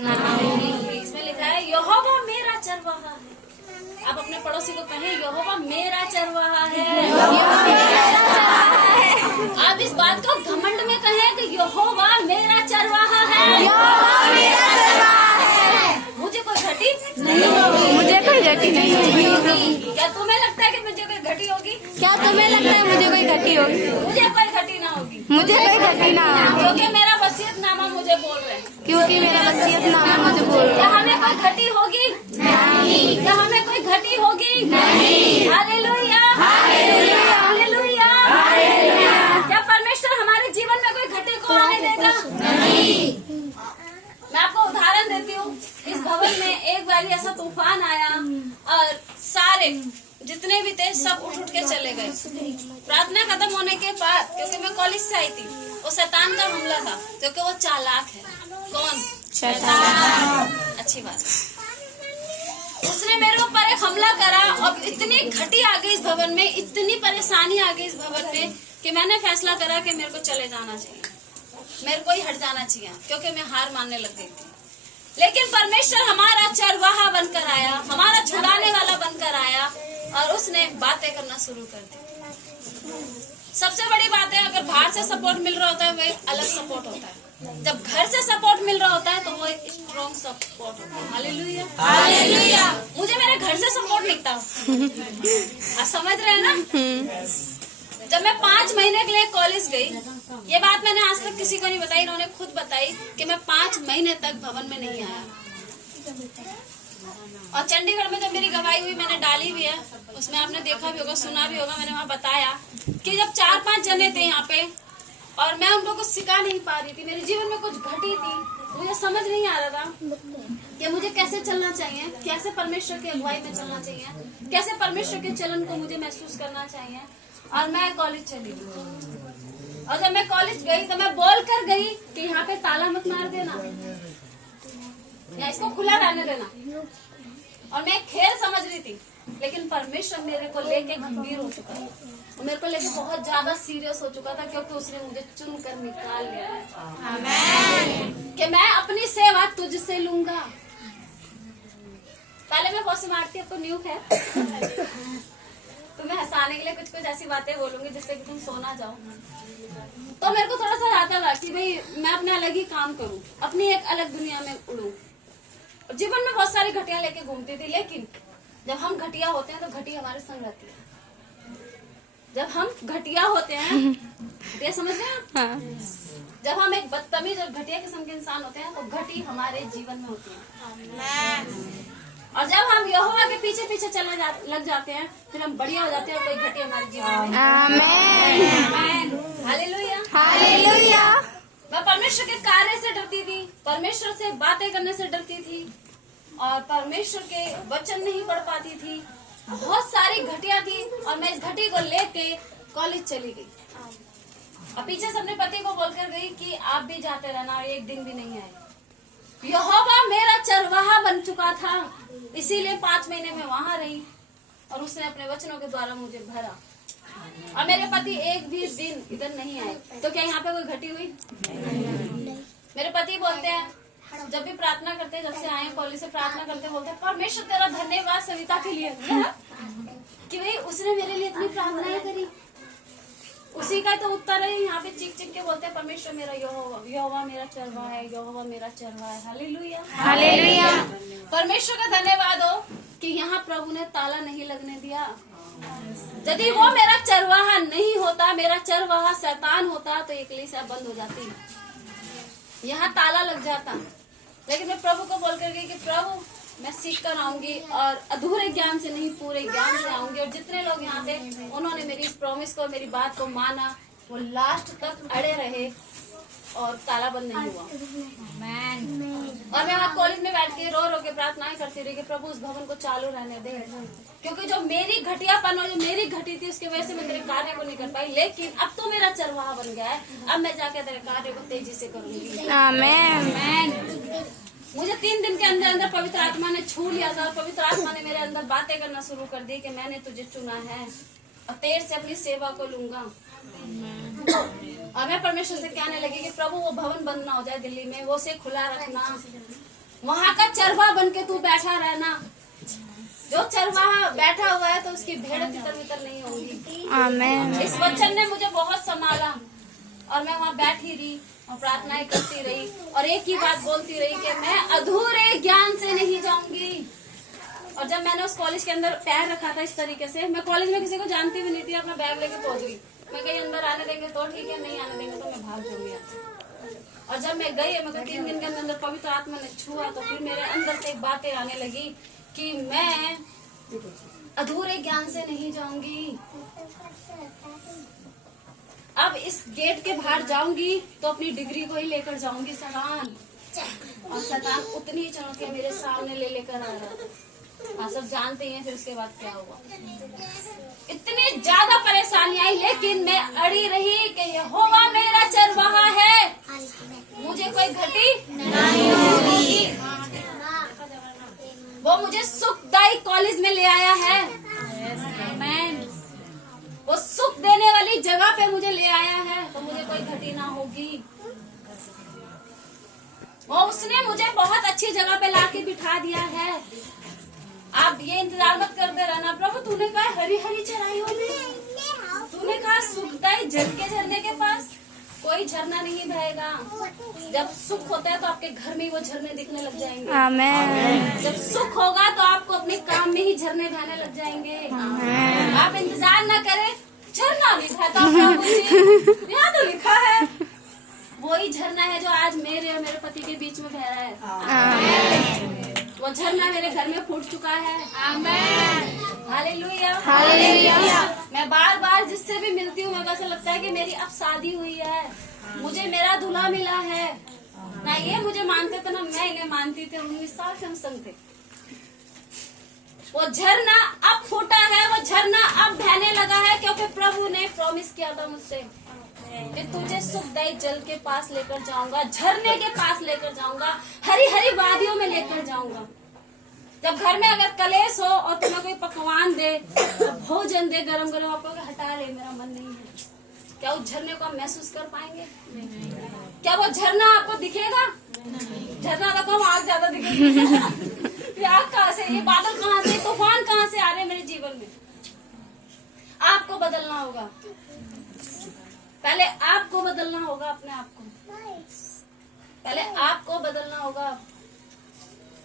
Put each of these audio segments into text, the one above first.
नहीं। इसमें लिखा है यहोवा मेरा चरवाहा है। आप अपने पड़ोसी को कहें यहोवा मेरा चरवाहा है। आप इस बात को घमंड में कहें कि यहोवा मेरा चरवाहा है। मुझे कोई घटी नहीं होगी। मुझे कोई घटी नहीं होगी। क्या तुम्हें लगता है कि मुझे कोई घटी होगी? क्या तुम्हें लगता है मुझे कोई घटी होगी? मुझे कोई घटी ना होगी। मुझे कोई घटी ना होगी। क्योंकि मेरा वसीयतनामा मुझे बोल रहे हैं। क्योंकि मेरा वसीयतनामा मुझे बोल रहा क्या है। हमें कोई घटी होगी? नहीं। क्या हमें कोई घटी होगी? नहीं। Hallelujah, hallelujah, hallelujah, hallelujah. क्या परमेश्वर हमारे जीवन में कोई घटी को आने देगा? नहीं। मैं आपको उदाहरण देती हूँ। इस भवन में एक बार ऐसा तूफान आया और सारे जितने भी थे सब उठ के चले गए। प्रार्थना खत्म होने के बाद, क्योंकि मैं कॉलेज से आई थी, वो शैतान का हमला था, क्योंकि वो चालाक है। कौन? शैतान। अच्छी बात। उसने मेरे ऊपर एक हमला करा और इतनी घटी आ गई इस भवन में, इतनी परेशानी आ गई इस भवन में कि मैंने फैसला करा कि मेरे को चले जाना चाहिए, मेरे को ही हट जाना चाहिए, क्योंकि मैं हार मानने लग गई थी। लेकिन परमेश्वर हमारा चरवाहा बनकर आया, हमारा छुड़ाने वाला बनकर आया और उसने बातें करना शुरू कर दी। सबसे बड़ी बात है, अगर बाहर से सपोर्ट मिल रहा होता है वो एक अलग सपोर्ट होता है। जब घर से सपोर्ट मिल रहा होता है तो वो एक स्ट्रॉन्ग सपोर्ट होता है। Hallelujah, hallelujah. मुझे मेरे घर से सपोर्ट मिलता। आप समझ रहे हैं ना? जब मैं 5 महीने के लिए कॉलेज गई, ये बात मैंने आज तक किसी को नहीं बताई, इन्होंने खुद बताई कि मैं 5 महीने तक भवन में नहीं आया। और चंडीगढ़ में जब मेरी गवाही हुई, मैंने डाली भी है, उसमें आपने देखा भी होगा, सुना भी होगा, मैंने वहाँ बताया कि जब 4-5 जने थे यहाँ पे और मैं उनको कुछ सिखा नहीं पा रही थी, मेरे जीवन में कुछ घटी थी, मुझे समझ नहीं आ रहा था कि मुझे कैसे चलना चाहिए, कैसे परमेश्वर की अगुवाई में चलना चाहिए, कैसे परमेश्वर के चलन को मुझे महसूस करना चाहिए। और मैं कॉलेज चली गई और जब मैं कॉलेज गई तो मैं बोल कर गई कि यहाँ पे ताला मत मार देना या इसको खुला रहने देना। और मैं खेल समझ रही थी, लेकिन परमेश्वर मेरे को लेके गंभीर हो चुका था, मेरे को लेके बहुत ज्यादा सीरियस हो चुका था, क्योंकि उसने मुझे चुन कर निकाल लिया है। आमीन। कि मैं अपनी सेवा तुझसे लूंगा। पहले मैं बहुत सी मारती, अब तो न्यूक है। तुम्हें हंसाने के लिए कुछ कुछ ऐसी बातें बोलूंगी जिससे कि तुम सो ना जाओ। तो मेरे को थोड़ा सा आता था कि भाई मैं अपने अलग ही काम करूं, अपनी एक अलग दुनिया में उड़ूं। जीवन में बहुत सारी घटिया लेके घूमती थी, लेकिन जब हम घटिया होते हैं तो घटी हमारे संग रहती है। जब हम घटिया होते हैं, घटिया समझ रहे हैं? हाँ। जब हम एक बदतमीज और घटिया किस्म के इंसान होते हैं तो घटी हमारे जीवन में होती है। और जब हम यहोवा के पीछे पीछे लग जाते हैं, फिर हम बढ़िया हो जाते हैं और कोई घटी हमारे जीवन में। आमीन। Hallelujah, hallelujah. मैं परमेश्वर के कार्य से डरती थी, परमेश्वर से बातें करने से डरती थी और परमेश्वर के वचन नहीं पढ़ पाती थी। बहुत सारी घटिया थी और मैं इस घटी को लेके कॉलेज चली गई और पीछे से अपने पति को बोलकर गई कि आप भी जाते रहना, और एक दिन भी नहीं आए। यहोवा मेरा चरवाहा बन चुका था, इसीलिए 5 महीने में वहां रही और उसने अपने वचनों के द्वारा मुझे भरा। और मेरे पति एक भी दिन इधर नहीं आए। तो क्या यहाँ पे कोई घटी हुई? मेरे पति बोलते हैं, जब भी प्रार्थना करते, जब से आए कॉलेज से प्रार्थना करते, बोलते हैं परमेश्वर तेरा धन्यवाद सविता के लिए कि भाई उसने मेरे लिए इतनी प्रार्थनाएं करी। उसी का तो उत्तर है, यहाँ पे चीख चीख के बोलते हैं परमेश्वर मेरा यहोवा मेरा चरवाहा है, यहोवा मेरा चरवाहा है। Hallelujah, hallelujah. परमेश्वर का धन्यवाद हो कि यहाँ प्रभु ने ताला नहीं लगने दिया। यदि वो मेरा चरवाहा नहीं होता, मेरा चरवाहा शैतान होता, तो एक कलीसिया बंद हो जाती, यहाँ ताला लग जाता। लेकिन मैं प्रभु को बोल कर गई कि प्रभु मैं सीख कर आऊंगी और अधूरे ज्ञान से नहीं पूरे ज्ञान से आऊंगी। और जितने लोग यहाँ थे उन्होंने मेरी इस प्रॉमिस को, मेरी बात को माना, वो लास्ट तक अड़े रहे और ताला बंद नहीं हुआ। और मैं वहाँ कॉलेज में बैठ के रो रो के प्रार्थनाएं करती रही कि प्रभु उस भवन को चालू रहने दे, क्योंकि जो मेरी घटियापन और जो मेरी घटी थी उसकी वजह से मैं तेरे कार्य को नहीं कर पाई। लेकिन अब तो मेरा चरवाहा बन गया है, अब मैं जाके तेरे कार्य को तेजी से करूंगी। आमीन। मुझे 3 दिन के अंदर अंदर पवित्र आत्मा ने छू लिया था और पवित्र आत्मा ने मेरे अंदर बातें करना शुरू कर दी कि मैंने तुझे चुना है और तेरे से अपनी सेवा को लूंगा। और मैं परमेश्वर से कहने लगी कि प्रभु वो भवन बंद ना हो जाए दिल्ली में, वो से खुला रखना, वहाँ का चरवाहा बन के तू बैठा रहना। जो चरवाहा बैठा हुआ है तो उसकी भेड़ तितर बितर नहीं होगी। आमेन। इस वचन ने मुझे बहुत संभाला और मैं वहाँ बैठी रही और प्रार्थनाएं करती रही और एक ही बात बोलती रही कि मैं अधूरे ज्ञान से नहीं जाऊंगी। और जब मैंने उस कॉलेज के अंदर पैर रखा था इस तरीके से, मैं कॉलेज में किसी को जानती भी नहीं थी, अपना बैग लेके पहुंच गई। मैं कहीं अंदर आने देंगे तो ठीक है, नहीं आने देंगे तो मैं भाग जाऊंगी यहाँ से। और जब मैं गई, मेरे को 3 दिन के अंदर पवित्र आत्मा ने छुआ, तो फिर मेरे अंदर से एक बातें आने लगी कि मैं अधूरे ज्ञान से नहीं जाऊंगी। अब इस गेट के बाहर जाऊंगी तो अपनी डिग्री को ही लेकर जाऊंगी शैतान। और शैतान उतनी ही चुनौतियां मेरे सामने ले लेकर आ रहा था। आप सब जानते हैं फिर उसके बाद क्या हुआ। इतनी ज्यादा परेशानी आई, लेकिन मैं अड़ी रही कि यहोवा मेरा चरवाहा है, मुझे कोई घटी नहीं होगी। वो मुझे सुखदायी कॉलेज में ले आया है। आमेन। वो सुख देने वाली जगह पे मुझे ले आया है, तो मुझे कोई घटी ना होगी। वो उसने मुझे बहुत अच्छी जगह पे लाके बिठा दिया है। आप ये इंतजार मत करते रहना, प्रभु तूने कहा हरी हरी चराइयों में, तूने कहा सुखदायी जल के झरने के पास। कोई झरना नहीं बहेगा। जब सुख होता है तो आपके घर में ही वो झरने दिखने लग जाएंगे। आमेन। जब सुख होगा तो आपको अपने काम में ही झरने बहने लग जाएंगे। आप इंतजार ना करें, झरना लिखा था यहाँ तो लिखा है। वही झरना है जो आज मेरे और मेरे पति के बीच में बह रहा है। वो झरना मेरे घर में फूट चुका है। आमेन। हालेलुया। हालेलुया। मैं बार बार जिससे भी मिलती हूँ, मेरे को ऐसा लगता है कि मेरी अब शादी हुई है, मुझे मेरा दूल्हा मिला है। ना ये मुझे मानते थे ना मैं इन्हें मानती थी। 19 साल से हम संग थे। वो झरना अब फूटा है, वो झरना अब बहने लगा है, क्योंकि प्रभु ने प्रॉमिस किया था मुझसे कि तुझे सुखदायी जल के पास लेकर जाऊंगा, झरने के पास लेकर जाऊंगा, हरी हरी वादियों में लेकर जाऊंगा। जब घर में अगर कलेश हो और तुम्हें कोई पकवान दे, तो भोजन दे गरम गरम, आप लोग हटा ले, मेरा मन नहीं है, क्या उस झरने को आप महसूस कर पाएंगे? क्या वो झरना आपको दिखेगा? झरना का कम आग ज्यादा दिखेगी। आग कहाँ से, ये बादल कहाँ से, तूफान कहाँ से आ रहे हैं मेरे जीवन में? आपको बदलना होगा, पहले आपको बदलना होगा, अपने आप को पहले आपको बदलना होगा।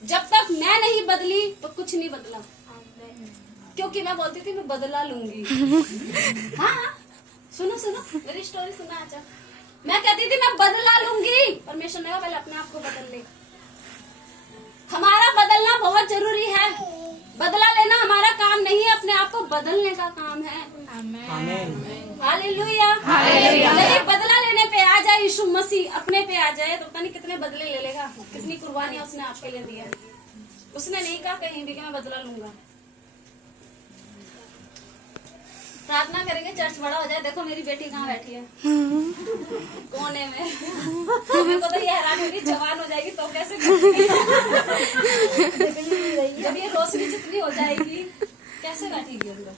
जब तक मैं नहीं बदली तो कुछ नहीं बदला, क्योंकि मैं बोलती थी मैं बदला लूंगी। हाँ सुनो सुनो मेरी स्टोरी सुना। अच्छा, मैं कहती थी मैं बदला लूंगी, परमेश्वर ने कहा पहले अपने आप को बदल ले। हमारा बदलना बहुत जरूरी है। बदला लेना हमारा काम नहीं है, अपने आप को बदलने का काम है। आमेन। हालेलुया। यदि बदला लेने पे आ जाए यीशु मसीह, अपने पे आ जाए, तो पता नहीं कितने बदले ले लेगा, कितनी कुर्बानियां उसने आपके लिए दी है। उसने नहीं कहा कहीं भी कि मैं बदला लूंगा। प्रार्थना करेंगे चर्च बड़ा हो जाए। देखो मेरी बेटी कहाँ बैठी है, कोने में। मेरे को तो ये हैरान होगी, जवान हो जाएगी तो कैसे जब ये रोशनी जितनी हो जाएगी कैसे बैठेगी अंदर।